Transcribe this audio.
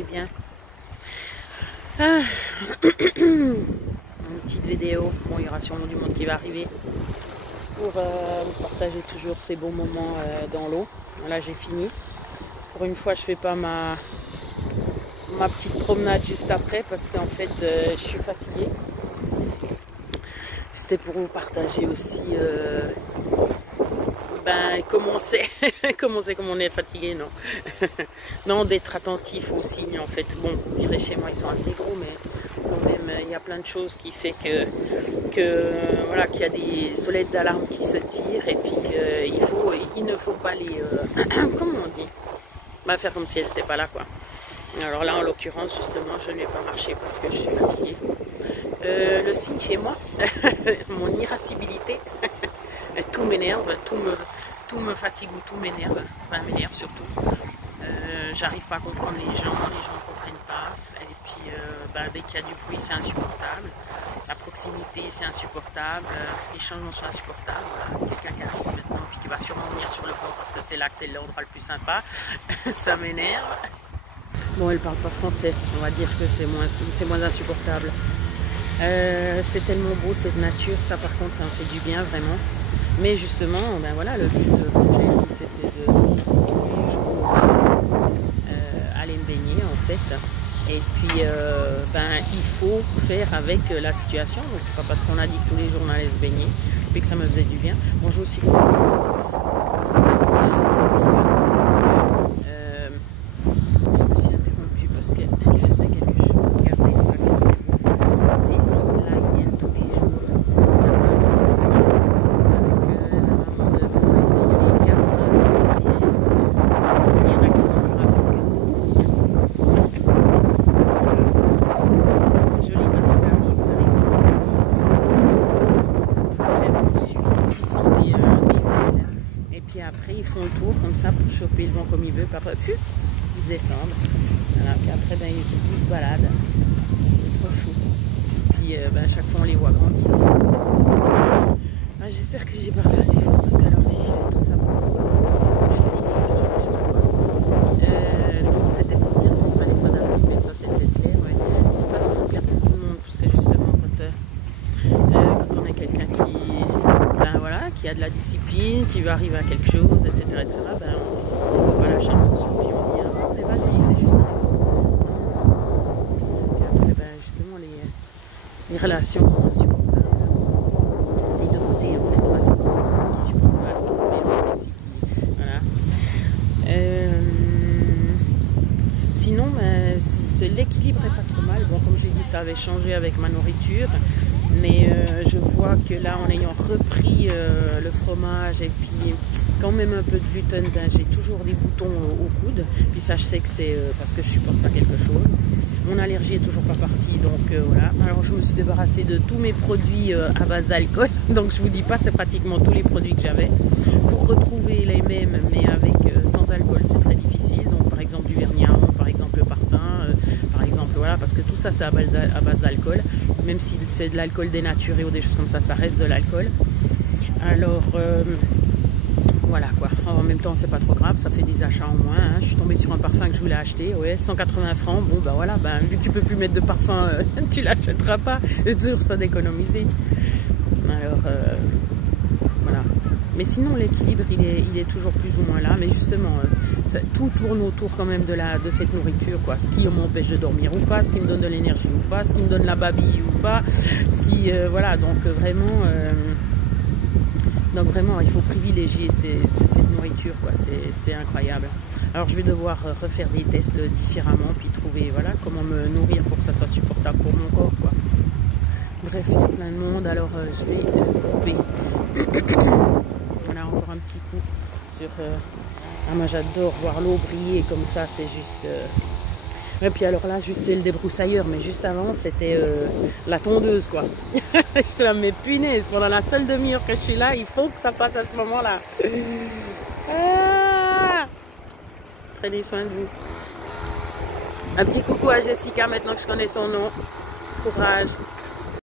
du bien. Ah. Une petite vidéo, bon il y aura sûrement du monde qui va arriver pour vous partager toujours ces bons moments dans l'eau. Là j'ai fini. Pour une fois je fais pas ma petite promenade juste après parce qu'en fait je suis fatiguée. C'était pour vous partager aussi comment on est fatigué, non. Non, d'être attentif aux signes en fait. Bon, je dirais chez moi ils sont assez gros, mais quand même il y a plein de choses qui fait voilà, qu'il y a des sonnettes d'alarme qui se tirent et puis qu'il ne faut pas les comment on dit, faire comme si elles n'étaient pas là quoi. Alors là en l'occurrence justement je ne vais pas marcher parce que je suis fatiguée. Le signe chez moi, mon irascibilité, tout m'énerve, tout me fatigue ou tout m'énerve, enfin m'énerve surtout. J'arrive pas à comprendre les gens ne comprennent pas. Et puis dès qu'il y a du bruit c'est insupportable. La proximité c'est insupportable, les changements sont insupportables. Voilà. Quelqu'un qui arrive maintenant puis qui va sûrement venir sur le pont parce que c'est là que c'est l'endroit le plus sympa, ça m'énerve. Bon, elle parle pas français, on va dire que c'est moins insupportable. C'est tellement beau cette nature, ça par contre ça me fait du bien vraiment. Mais justement, voilà, le but de mon c'était de aller me baigner en fait. Et puis il faut faire avec la situation. Donc c'est pas parce qu'on a dit que tous les jours on allait se baigner, puis que ça me faisait du bien. Bon, j'ai aussi après ils font le tour comme ça pour choper le vent comme ils veulent, puis après ils descendent, voilà. Puis après ils se baladent, c'est trop chou. Puis à chaque fois on les voit grandir. J'espère que j'ai parlé assez fort parce que alors si je fais tout ça donc c'était pour dire qu'il fallait s'adapter, mais ça c'était clair, ouais. C'est pas toujours clair pour tout le monde parce que justement quand on est quelqu'un qui a de la discipline, qui veut arriver à quelque chose, etc. on ne peut pas lâcher le morceau, puis on dit ah, mais vas-y, fais juste un effort. Et après, justement, les relations sont insupportables. Les deux côtés, en fait, ouais, c'est qui supportent pas l'autre, mais l'autre aussi qui. Voilà. Sinon, l'équilibre n'est pas trop mal. Bon, comme je l'ai dit, ça avait changé avec ma nourriture. Mais je vois que là, en ayant repris le fromage et puis quand même un peu de gluten, j'ai toujours des boutons au coude. Puis ça, je sais que c'est parce que je supporte pas quelque chose. Mon allergie est toujours pas partie, donc voilà. Alors je me suis débarrassée de tous mes produits à base d'alcool. Donc je vous dis pas, c'est pratiquement tous les produits que j'avais. Pour retrouver les mêmes, mais avec sans alcool, c'est très difficile. Donc par exemple du vernis à ongles, par exemple le parfum, par exemple voilà, parce que tout ça c'est à base d'alcool. Même si c'est de l'alcool dénaturé ou des choses comme ça reste de l'alcool. Alors voilà quoi. En même temps c'est pas trop grave, ça fait des achats en moins. Hein. Je suis tombée sur un parfum que je voulais acheter, ouais, 180 francs. Bon voilà, vu que tu peux plus mettre de parfum, tu l'achèteras pas. C'est toujours ça d'économiser. Alors voilà. Mais sinon l'équilibre il est toujours plus ou moins là. Mais justement, tout tourne autour quand même de cette nourriture, quoi. Ce qui m'empêche de dormir ou pas, ce qui me donne de l'énergie ou pas, ce qui me donne la babille ou pas, ce qui voilà. Donc vraiment il faut privilégier cette nourriture, quoi. C'est incroyable. Alors je vais devoir refaire des tests différemment puis trouver voilà comment me nourrir pour que ça soit supportable pour mon corps, quoi. Bref, il y a plein de monde, alors je vais couper. Voilà, encore un petit coup sur moi j'adore voir l'eau briller comme ça, c'est juste et puis alors là juste c'est le débroussailleur, mais juste avant c'était la tondeuse, quoi. Je te la mets punaise, pendant la seule demi-heure que je suis là, il faut que ça passe à ce moment là. Prenez soin de vous. Un petit coucou à Jessica maintenant que je connais son nom. Courage.